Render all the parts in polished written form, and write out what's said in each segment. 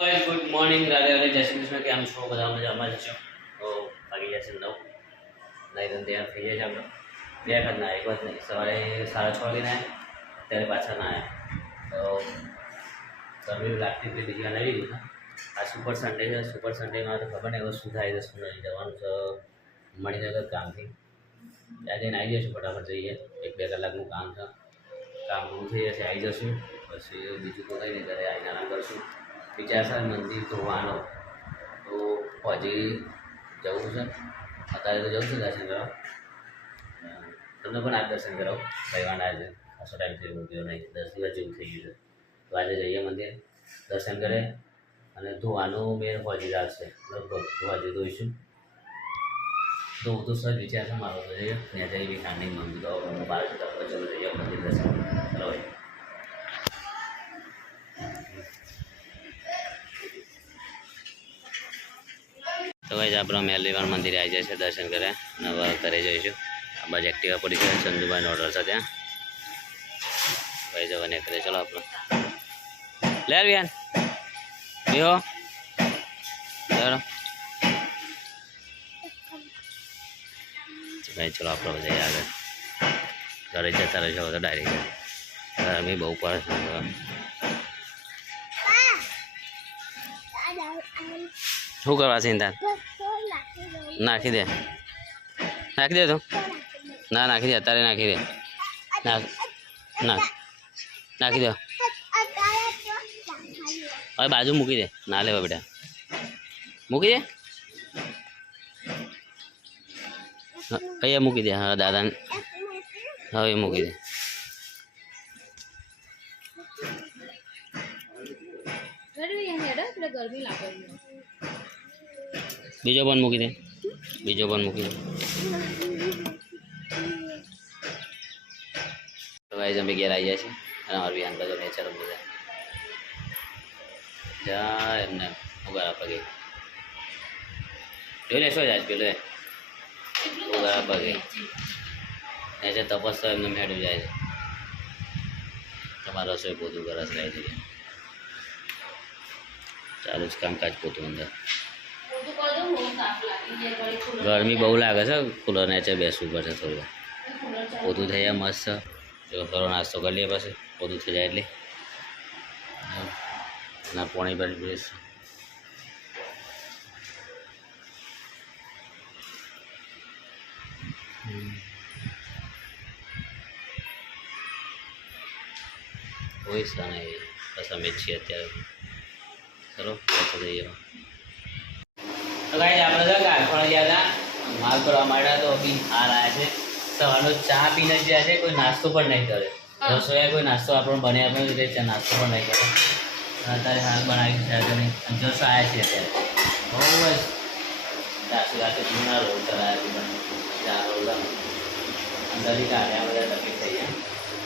Good morning Radhe Radhe જય શ્રી કૃષ્ણ. કેમ છો બધા? મજામાં જ છો? તો વાગી જશે 9. નહીં તો તૈયાર થઈ જાય છે આપણે. બે વખત ના એક વખત નહીં, સવારે 6:30 વાગે ના ત્યારે પાછા ના આવ્યા. તો ગરમી લાગતી હતી બીજી વાર આવી દીધું. આ સુપર સન્ડે છે. સુપર સન્ડેમાં તો ખબર નહીં શું થાય છે શું નહીં. જવાનું છે મણિનગર કામથી. ત્યાં જઈને આવી જઈશું, ફટાફટ જઈએ. 1-2 કલાકનું કામ છે. કામ પૂરું થઈ જશે, આવી જશું. પછી બીજું તો કંઈ નહીં, ઘરે આવીને આરામ કરશું. વિચાર છે મંદિર ધોવાનો, તો હજી જવું છે. અત્યારે તો જવું છું દર્શન કરવા. તમને પણ આ દર્શન કરાવો. રવિવાર આજે ખાસો ટાઈમ થઈ ગયો નહીં, 10 દિવસ જેવું થઈ ગયું છે. તો આજે જઈએ મંદિર, દર્શન કરે અને ધોવાનું મેં હજી રાખશે. લગભગ હજી ધોઈશું. તો હું તો સર વિચાર છે મારો તો જઈએ ત્યાં જઈ બી ખાંડી મંદિર તો બહાર જતા ચલો જઈએ મંદિર દર્શન કરવા. તો ભાઈ આપણે મેલીવાડ મંદિરે આવી જાય છે દર્શન કરે અને હવે ઘરે જઈશું. આ બાજુ એક્ટિવા પડી છે, ચંદુભાઈનો ઓર્ડર છે ત્યાં. ભાઈ જવાને કરે ચલો આપણે લે વિયાન બેહો ચાલો ભાઈ. ચલો આપણે જઈએ આગળ. ઘરે જતા રહેશો તો ડાયરેક્ટ ગરમી બહુ પડે છે. શું કરવા છે તાર? નાખી દે, નાખી દે તું. ના નાખી દે, અત્યારે નાખી દે. નાખી દે હવે બાજુ મૂકી દે. ના લેવા બેટા, મૂકી દે. અહીંયા મૂકી દે. હા દાદા હવે મૂકી દે. બીજો પણ મૂકી દે, બીજો પણ મૂકી દે. તો ભાઈ અમે ઘેર આવી જાય છે અને અમારું બિહાન બધો નેચર બધા જાય એમને ઉગાડા પગે જોઈ લેશો જ આજ પેલો ઉગાડા પગે નેચર તપસ તો એમને મેળવી જાય છે. તમારા રસોઈ પોતું ગરસ લાવી દઈએ. ચાલુ જ કામકાજ પોતું અંદર. ગરમી બહુ લાગે છે, કુલર નીચે બેસવું પડશે થોડું. પોતું થઈ જાય મસ્ત. જો થોડો નાસ્તો કરી લઈએ પછી પોતું થઈ જાય એટલે ના પાણી પર બેસ. હોય છે ને બસ અમે જ છીએ અત્યારે. ચલો પાછો જઈએ. તો ગાઈસ આપણે તો કારખાને ગયા હતા માલ કરવા માંડ્યા તો પીને હાલ આવ્યા છે. સવારનો ચા પીને જ ગયા છે, કોઈ નાસ્તો પણ નહીં કરે. રસોઈ કોઈ નાસ્તો આપણને બને આપણે રીતે નાસ્તો પણ નહીં કરે. અત્યારે હાલ બનાવી છે નહીં જસ આવ્યા છે અત્યારે. બહુ જ રાતે રાતે જૂના રોલ કરાયા છે પણ ચા રોલ અંદરથી કાઢ્યા બધા તકલીફ થઈ ગયા.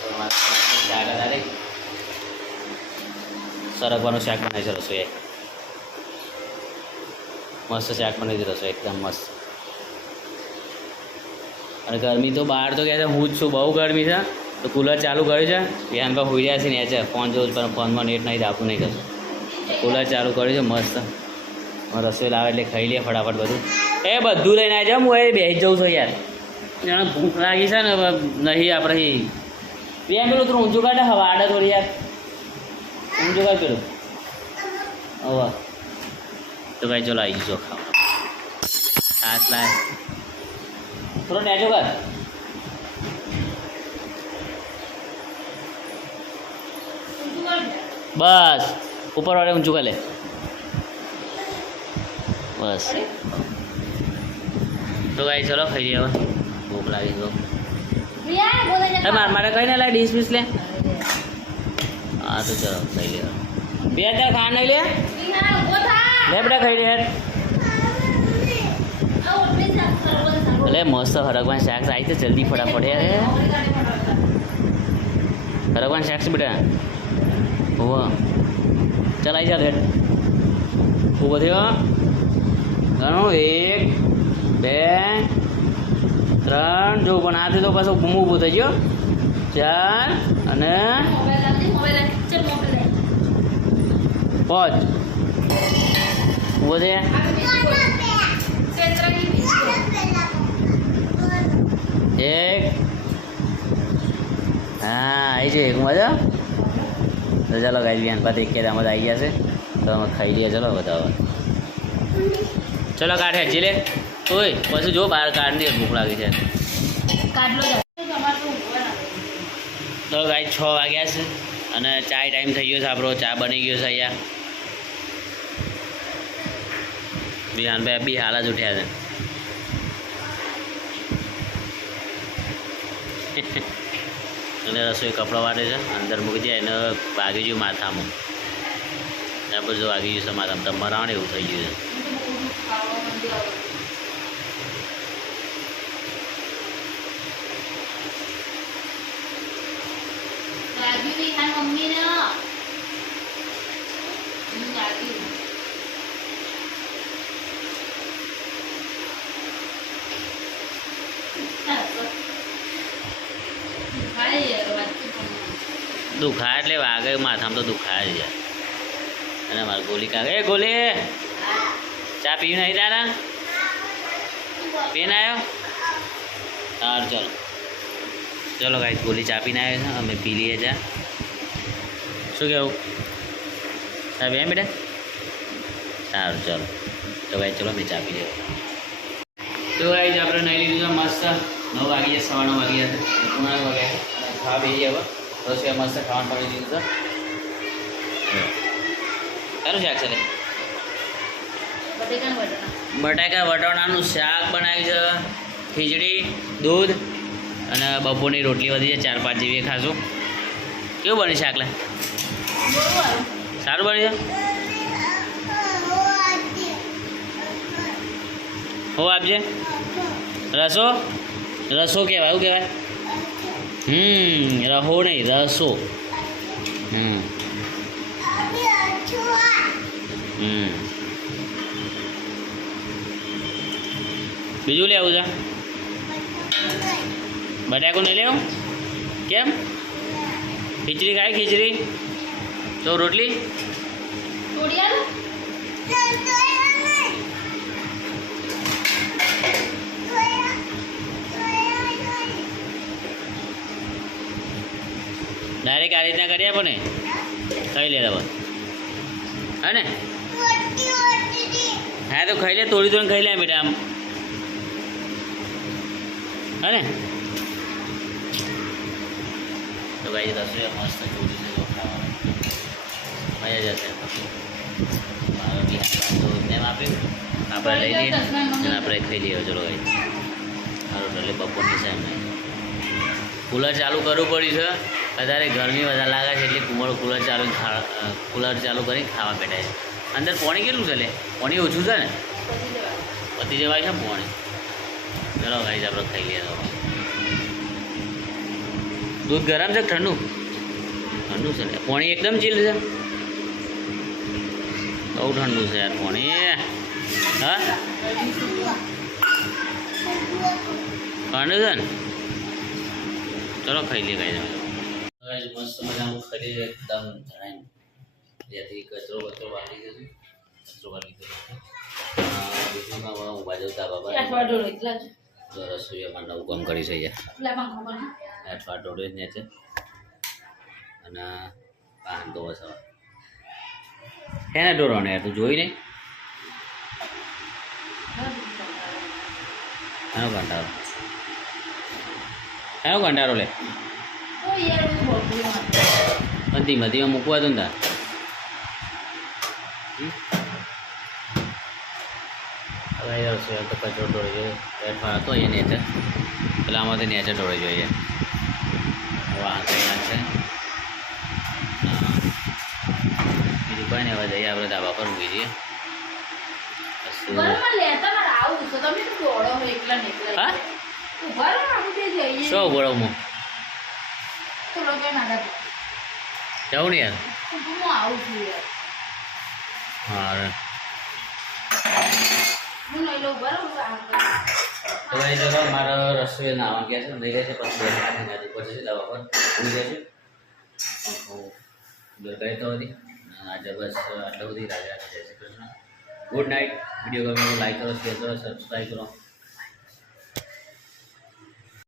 તો ચા કરારે સરગવાનું શાક બનાવી છે. રસોઈ મસ્ત શાક બનાવી દીધું રસોઈ એકદમ મસ્ત. અને ગરમી તો બહાર તો ગયા છે, હું જ છું. બહુ ગરમી છે તો કુલર ચાલુ કર્યું છે. ધ્યાન પર હોઈ રહ્યા છે ને છે ફોન જોઉં પણ ફોનમાં નેટ નહીં આપવું નહીં કશું. કુલર ચાલુ કર્યું છે મસ્ત. રસોઈ લાવે એટલે ખાઈ લે ફટાફટ બધું. એ બધું લઈને આવી જાઉં હું એ બેસી જઉં છું યાર. જાણે ભૂખ લાગી છે ને નહીં આપણે બેન પેલું તું ઊંચું કાઢે હવા આડે થોડી યાર ઊંચું કાઢ પેલું હવે. તો ભાઈ ચલો આવી જજો ખાવા. હાથ લાય થોડો નેચો કર. બસ ઉપર વાળે ઊંચું કર લે બસ. તો ભાઈ ચલો ખાઈ લઈએ. હવે ભૂખ લાગી તો મારે કઈ ને લાય ડીશ બીશ લે. હા તો ચલો ખાઈ લે. બે ત્યાં ખા નહીં લે લે બેટા ખાઈ લે. એટલે મસ્ત હરગવાન શાક આવી છે. જલ્દી ફટાફટ યાર હરગવાન શાક છે બેટા. હોવ ચાલ આવી જા લેટ. ઊભો થયો ઘણું 1 2 3 જો પણ આથી તો પાછો ઊભો થઈ ગયો. 4 અને 5 ઊભો છે એક હા આવી છે એક મજા તો ચાલો ગાઈ બેન પાછી એક આમાં આવી ગયા છે તો અમે ખાઈ લઈએ ચલો બધા ચલો કાઢ હેજી લે ઓય પછી જો બહાર કાઢની ભૂખ લાગી છે તો ગાઈ 6 વાગ્યા છે અને ચાય ટાઈમ થઈ ગયો છે આપણો ચા બની ગયો છે અહીંયા વિહાનભાઈ બી હાલ જ ઉઠ્યા છે અને રસોઈ કપડાં વાળે છે અંદર મૂકી જાય એને વાગી ગયું માથામાં ત્યાં બધું વાગી ગયું છે માથામાં તો મરાણ એવું થઈ ગયું છે દુખાય એટલે વાગે માથામાં તો દુખાય જ યાર અને મારે ગોલી કાગે એ ગોલી ચા પીવું નહીં તારા પીને આવ્યો સારું ચલો ચલો ગાઈ ગોલી ચા પીને આવ્યો છે અમે પી લઈએ ચા શું કહેવું સાહેબ એમ બેટા સારું ચલો તો ગાઈ ચલો મેં ચા પી લઈએ તો ગાઈ આપણે નહીં લીધું મસ્ત 9 વાગી ગયા 9:15 વાગ્યા છે 9 વાગ્યા ખાવા બેસી હવે રસોઈ મસ્ત ખાવાનું પડી દીધું છે શાનું શાક છે બટાકા વટાણાનું શાક બનાવ્યું છે ખીચડી દૂધ અને બપોરની રોટલી વધી છે 4-5 જેવી ખાશું કેવું બન્યું શાક લે સારું બન્યું છે હો આપજે રસો રસો કહેવાય એવું કહેવાય રહો નહીં રસો બીજું લેવું છે બટાકું નહીં લેવું કેમ ખીચડી ખાય ખીચડી તો રોટલી ડાયરેક્ટ આ રીતના કરી આપો ને ખાઈ લે હવે હા ને હા તો ખાઈ લે થોડી થોડી ખાઈ લે બેટા આમ હા ને તો ભાઈ રસોઈ મસ્ત જોડી છે ખાવાનું મજા જશે મારો બી એમ આપ્યું આપણે લઈ લઈએ અને આપણે ખાઈ લઈએ ચલો ભાઈ સારું એટલે બપોરની છે એમને કુલર ચાલુ કરવું પડ્યું છે અત્યારે ગરમી વધારે લાગે છે એટલે કુલર ચાલુ કરીને ખાવા બેઠા છે અંદર પાણી કેટલું છે લે પાણી ઓછું છે ને પતી જવાય છે પાણી ચલો ભાઈ આપણે ખાઈ લઈએ તો દૂધ ગરમ છે ઠંડુ ઠંડુ છે ને પાણી એકદમ ચીલ છે બહુ ઠંડુ છે યાર પાણી હા ઠંડુ છે ને ચલો ખાઈ લઈએ કાંઈ મસ્ત મજાનું ખરી એકદમ જણાય જેથી કચરો બચરો વાળી જશે કચરો વાળી બીજુંમાં ઊભા જતા બાબા તો રસોઈયામાં નવું કામ કરી છે અઠવા ડોડે જ ને છે અને પાન તો બસ એને ડોરવાનો યાર તું જોઈ નહીં એનો કંટાળો લે ધીમે ધીમે મૂકવા દો ને હવે તો કચરો ઢોળી જોઈએ એઠવા હતો અહીંયા નેચર એટલે આમાંથી નેચર ઢોળી જોઈએ હવે આ કંઈ નાખશે બીજું કંઈ નહીં હવે જઈએ આપણે ધાબા પર મૂકી દઈએ શું બોલો હું જાઉં ને યાર હા તો ભાઈ ચલો મારો રસોઈ નાવા ગયા છે લઈ રહેશે પછી પછી છે દવા પર ઉડી જશે ઘર કરી તો હતી આજે બસ આટલું બધી રાજા જય Shri Krishna good night. Video ગમે તો લાઈક કરો, શેર કરો, સબસ્ક્રાઈબ કરો.